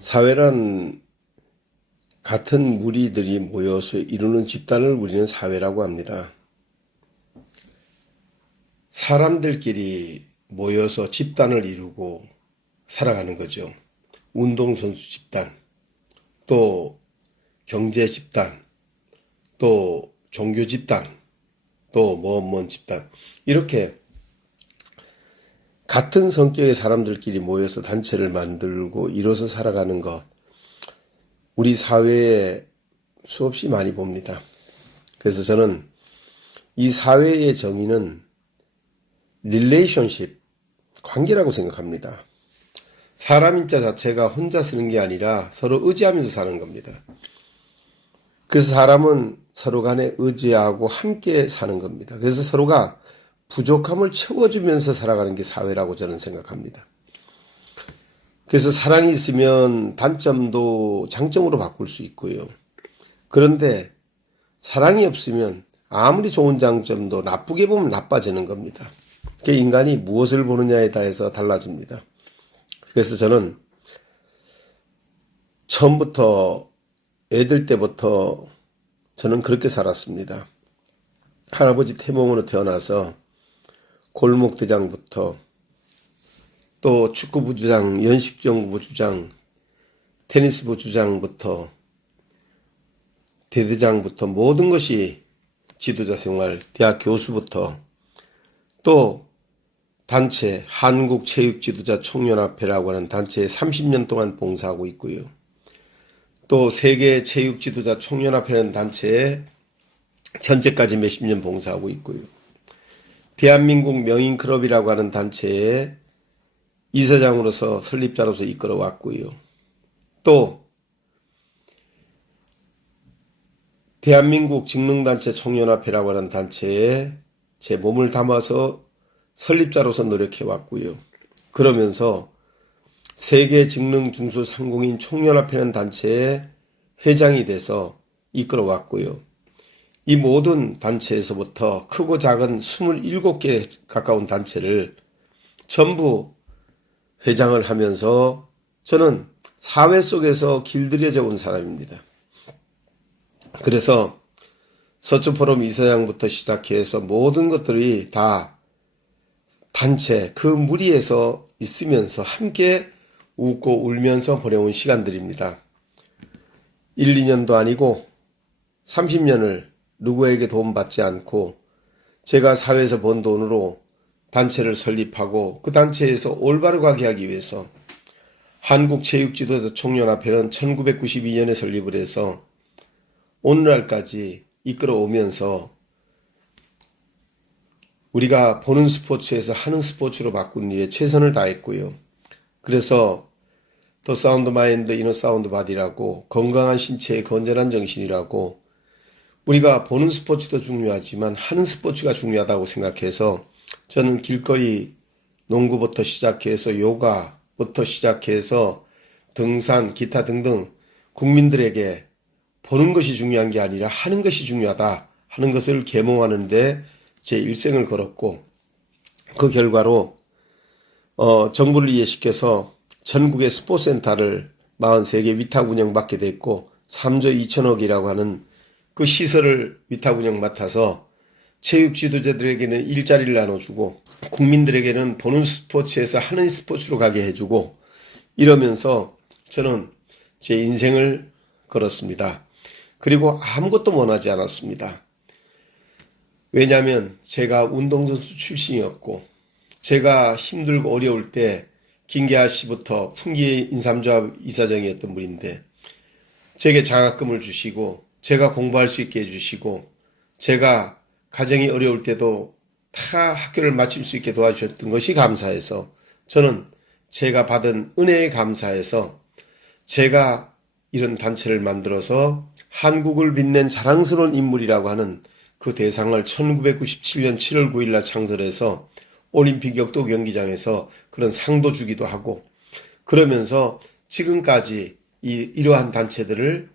사회란 같은 무리들이 모여서 이루는 집단을 우리는 사회라고 합니다. 사람들끼리 모여서 집단을 이루고 살아가는 거죠. 운동선수 집단, 또 경제 집단, 또 종교 집단, 또 뭔 집단, 이렇게 같은 성격의 사람들끼리 모여서 단체를 만들고 이뤄서 살아가는 것, 우리 사회에 수없이 많이 봅니다. 그래서 저는 이 사회의 정의는 릴레이션십, 관계라고 생각합니다. 사람 인자 자체가 혼자 쓰는 게 아니라 서로 의지하면서 사는 겁니다. 그래서 사람은 서로 간에 의지하고 함께 사는 겁니다. 그래서 서로가 부족함을 채워주면서 살아가는 게 사회라고 저는 생각합니다. 그래서 사랑이 있으면 단점도 장점으로 바꿀 수 있고요. 그런데 사랑이 없으면 아무리 좋은 장점도 나쁘게 보면 나빠지는 겁니다. 인간이 무엇을 보느냐에 따라서 달라집니다. 그래서 저는 처음부터 애들 때부터 저는 그렇게 살았습니다. 할아버지 태몽으로 태어나서 골목대장부터 또 축구부 주장, 연식정부 주장, 테니스부 주장부터 대대장부터 모든 것이 지도자 생활, 대학 교수부터 또 단체 한국체육지도자 총연합회라고 하는 단체에 30년 동안 봉사하고 있고요. 또 세계체육지도자 총연합회라는 단체에 현재까지 몇십 년 봉사하고 있고요. 대한민국 명인클럽이라고 하는 단체에 이사장으로서 설립자로서 이끌어 왔고요. 또 대한민국 직능단체 총연합회라고 하는 단체에 제 몸을 담아서 설립자로서 노력해 왔고요. 그러면서 세계 직능 중소 상공인 총연합회라는 단체의 회장이 돼서 이끌어 왔고요. 이 모든 단체에서부터 크고 작은 27개 가까운 단체를 전부 회장을 하면서 저는 사회 속에서 길들여져 온 사람입니다. 그래서 서초포럼 이사장부터 시작해서 모든 것들이 다 단체, 그 무리에서 있으면서 함께 웃고 울면서 보내온 시간들입니다. 1, 2년도 아니고 30년을 누구에게 도움받지 않고 제가 사회에서 번 돈으로 단체를 설립하고 그 단체에서 올바로 가게 하기 위해서 한국체육지도자 총연합회는 1992년에 설립을 해서 오늘날까지 이끌어 오면서 우리가 보는 스포츠에서 하는 스포츠로 바꾼 일에 최선을 다했고요. 그래서 더 사운드 마인드, 이너 사운드 바디라고 건강한 신체의 건전한 정신이라고 우리가 보는 스포츠도 중요하지만 하는 스포츠가 중요하다고 생각해서 저는 길거리 농구부터 시작해서 요가부터 시작해서 등산, 기타 등등 국민들에게 보는 것이 중요한 게 아니라 하는 것이 중요하다 하는 것을 계몽하는데 제 일생을 걸었고 그 결과로 정부를 이해시켜서 전국의 스포츠센터를 43개 위탁 운영받게 됐고 3조 2천억이라고 하는 그 시설을 위탁 운영 맡아서 체육 지도자들에게는 일자리를 나눠주고 국민들에게는 보는 스포츠에서 하는 스포츠로 가게 해주고 이러면서 저는 제 인생을 걸었습니다. 그리고 아무것도 원하지 않았습니다. 왜냐하면 제가 운동선수 출신이었고 제가 힘들고 어려울 때 김계하 씨부터 풍기 인삼조합 이사장이었던 분인데 제게 장학금을 주시고 제가 공부할 수 있게 해주시고 제가 가정이 어려울 때도 다 학교를 마칠 수 있게 도와주셨던 것이 감사해서 저는 제가 받은 은혜에 감사해서 제가 이런 단체를 만들어서 한국을 빛낸 자랑스러운 인물이라고 하는 그 대상을 1997년 7월 9일 날 창설해서 올림픽 역도 경기장에서 그런 상도 주기도 하고 그러면서 지금까지 이러한 단체들을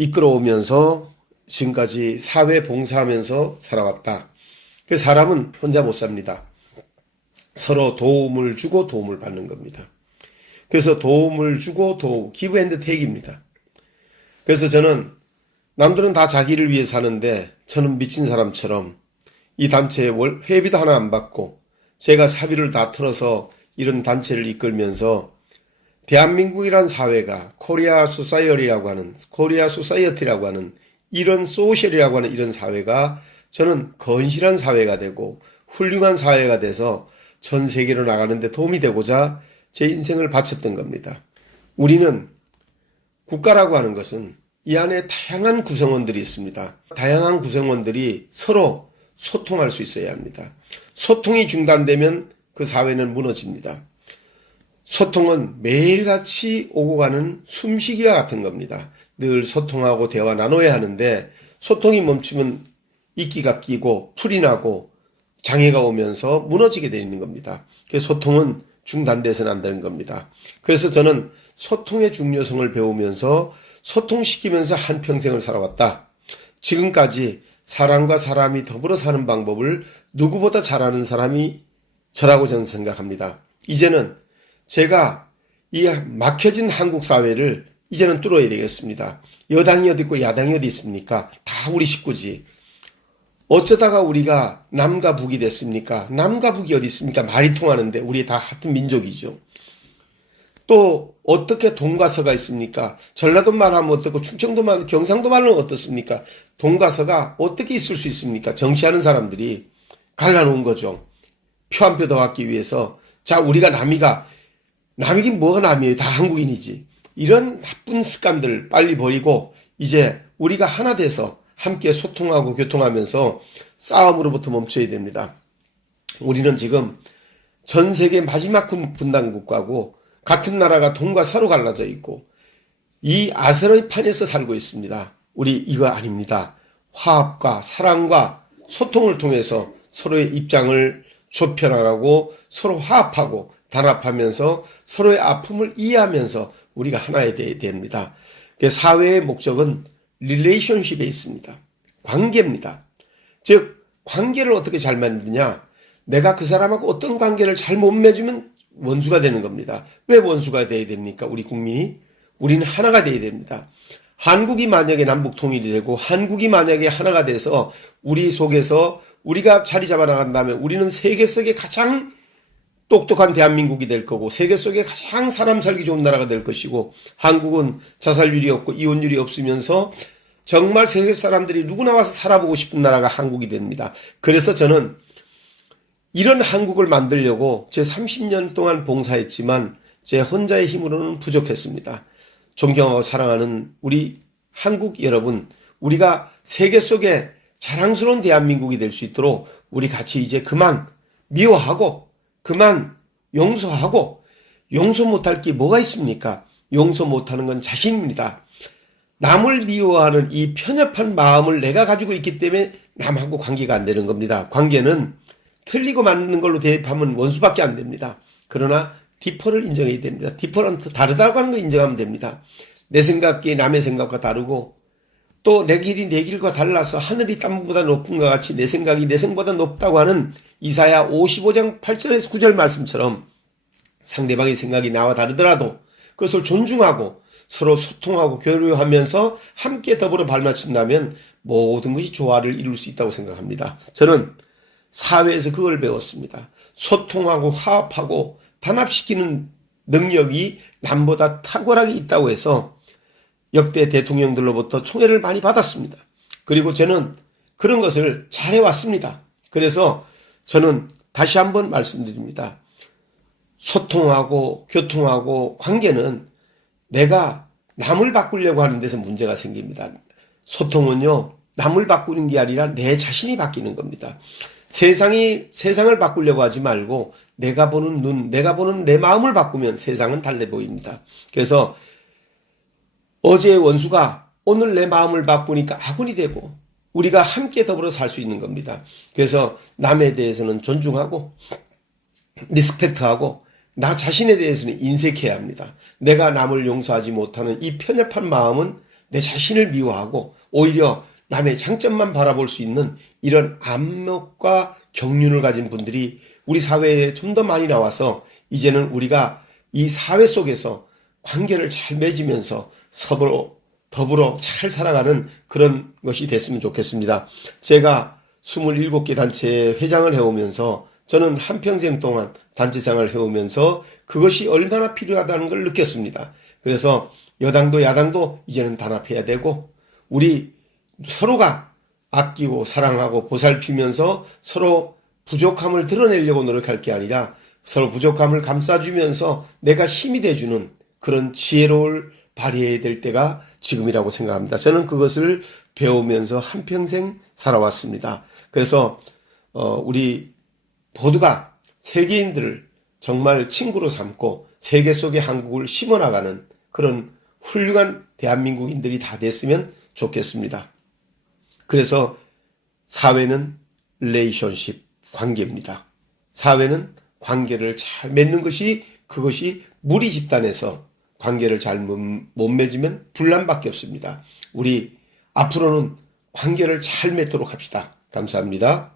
이끌어오면서 지금까지 사회 봉사하면서 살아왔다. 그 사람은 혼자 못 삽니다. 서로 도움을 주고 도움을 받는 겁니다. 그래서 도움을 주고 give and take입니다. 그래서 저는 남들은 다 자기를 위해 사는데 저는 미친 사람처럼 이 단체에 회비도 하나 안 받고 제가 사비를 다 털어서 이런 단체를 이끌면서 대한민국이란 사회가 코리아 소사이어티라고 하는 이런 소셜이라고 하는 이런 사회가 저는 건실한 사회가 되고 훌륭한 사회가 돼서 전 세계로 나가는데 도움이 되고자 제 인생을 바쳤던 겁니다. 우리는 국가라고 하는 것은 이 안에 다양한 구성원들이 있습니다. 다양한 구성원들이 서로 소통할 수 있어야 합니다. 소통이 중단되면 그 사회는 무너집니다. 소통은 매일같이 오고 가는 숨쉬기와 같은 겁니다. 늘 소통하고 대화 나눠야 하는데 소통이 멈추면 이끼가 끼고 풀이 나고 장애가 오면서 무너지게 되는 겁니다. 그래서 소통은 중단돼서는 안 되는 겁니다. 그래서 저는 소통의 중요성을 배우면서 소통시키면서 한평생을 살아왔다. 지금까지 사람과 사람이 더불어 사는 방법을 누구보다 잘하는 사람이 저라고 저는 생각합니다. 이제는 제가 이 막혀진 한국 사회를 이제는 뚫어야 되겠습니다. 여당이 어디 있고 야당이 어디 있습니까? 다 우리 식구지. 어쩌다가 우리가 남과 북이 됐습니까? 남과 북이 어디 있습니까? 말이 통하는데 우리 다 같은 민족이죠. 또 어떻게 동과 서가 있습니까? 전라도 말하면 어떻고 충청도 말, 경상도 말은 어떻습니까? 동과 서가 어떻게 있을 수 있습니까? 정치하는 사람들이 갈라놓은 거죠. 표 한 표 더 받기 위해서. 자, 우리가 남이긴 뭐가 남이에요? 다 한국인이지. 이런 나쁜 습관들 빨리 버리고 이제 우리가 하나 돼서 함께 소통하고 교통하면서 싸움으로부터 멈춰야 됩니다. 우리는 지금 전 세계 마지막 분단 국가고 같은 나라가 동과 서로 갈라져 있고 이 아세르판에서 살고 있습니다. 우리 이거 아닙니다. 화합과 사랑과 소통을 통해서 서로의 입장을 좁혀나가고 서로 화합하고 단합하면서 서로의 아픔을 이해하면서 우리가 하나가 되어야 됩니다. 사회의 목적은 릴레이션십에 있습니다. 관계입니다. 즉 관계를 어떻게 잘 만드냐. 내가 그 사람하고 어떤 관계를 잘 못 맺으면 원수가 되는 겁니다. 왜 원수가 되어야 됩니까? 우리 국민이? 우리는 하나가 되어야 됩니다. 한국이 만약에 남북 통일이 되고 한국이 만약에 하나가 돼서 우리 속에서 우리가 자리 잡아 나간다면 우리는 세계 속에 가장 똑똑한 대한민국이 될 거고 세계 속에 가장 사람 살기 좋은 나라가 될 것이고 한국은 자살률이 없고 이혼율이 없으면서 정말 세계 사람들이 누구나 와서 살아보고 싶은 나라가 한국이 됩니다. 그래서 저는 이런 한국을 만들려고 제 30년 동안 봉사했지만 제 혼자의 힘으로는 부족했습니다. 존경하고 사랑하는 우리 한국 여러분, 우리가 세계 속에 자랑스러운 대한민국이 될 수 있도록 우리 같이 이제 그만 미워하고 그만 용서하고 용서 못할 게 뭐가 있습니까? 용서 못하는 건 자신입니다. 남을 미워하는 이 편협한 마음을 내가 가지고 있기 때문에 남하고 관계가 안 되는 겁니다. 관계는 틀리고 맞는 걸로 대입하면 원수밖에 안 됩니다. 그러나 디퍼를 인정해야 됩니다. 디퍼는 다르다고 하는 거 인정하면 됩니다. 내 생각이 남의 생각과 다르고 또 내 길이 내 길과 달라서 하늘이 땅보다 높은 것 같이 내 생각이 내 생각보다 높다고 하는 이사야 55장 8절에서 9절 말씀처럼 상대방의 생각이 나와 다르더라도 그것을 존중하고 서로 소통하고 교류하면서 함께 더불어 발맞춘다면 모든 것이 조화를 이룰 수 있다고 생각합니다. 저는 사회에서 그걸 배웠습니다. 소통하고 화합하고 단합시키는 능력이 남보다 탁월하게 있다고 해서 역대 대통령들로부터 총애를 많이 받았습니다. 그리고 저는 그런 것을 잘해왔습니다. 그래서 저는 다시 한번 말씀드립니다. 소통하고 교통하고 관계는 내가 남을 바꾸려고 하는 데서 문제가 생깁니다. 소통은요, 남을 바꾸는 게 아니라 내 자신이 바뀌는 겁니다. 세상을 바꾸려고 하지 말고 내가 보는 눈, 내가 보는 내 마음을 바꾸면 세상은 달래 보입니다. 그래서 어제의 원수가 오늘 내 마음을 바꾸니까 아군이 되고 우리가 함께 더불어 살 수 있는 겁니다. 그래서 남에 대해서는 존중하고 리스펙트하고 나 자신에 대해서는 인색해야 합니다. 내가 남을 용서하지 못하는 이 편협한 마음은 내 자신을 미워하고 오히려 남의 장점만 바라볼 수 있는 이런 안목과 경륜을 가진 분들이 우리 사회에 좀 더 많이 나와서 이제는 우리가 이 사회 속에서 관계를 잘 맺으면서 서로 더불어 잘 살아가는 그런 것이 됐으면 좋겠습니다. 제가 27개 단체의 회장을 해오면서 저는 한평생 동안 단체장을 해오면서 그것이 얼마나 필요하다는 걸 느꼈습니다. 그래서 여당도 야당도 이제는 단합해야 되고 우리 서로가 아끼고 사랑하고 보살피면서 서로 부족함을 드러내려고 노력할 게 아니라 서로 부족함을 감싸주면서 내가 힘이 돼주는 그런 지혜로움을 발휘해야 될 때가 지금이라고 생각합니다. 저는 그것을 배우면서 한평생 살아왔습니다. 그래서 우리 모두가 세계인들을 정말 친구로 삼고 세계 속에 한국을 심어나가는 그런 훌륭한 대한민국인들이 다 됐으면 좋겠습니다. 그래서 사회는 릴레이션십, 관계입니다. 사회는 관계를 잘 맺는 것이 그것이 무리 집단에서 관계를 잘 못 맺으면 분란밖에 없습니다. 우리 앞으로는 관계를 잘 맺도록 합시다. 감사합니다.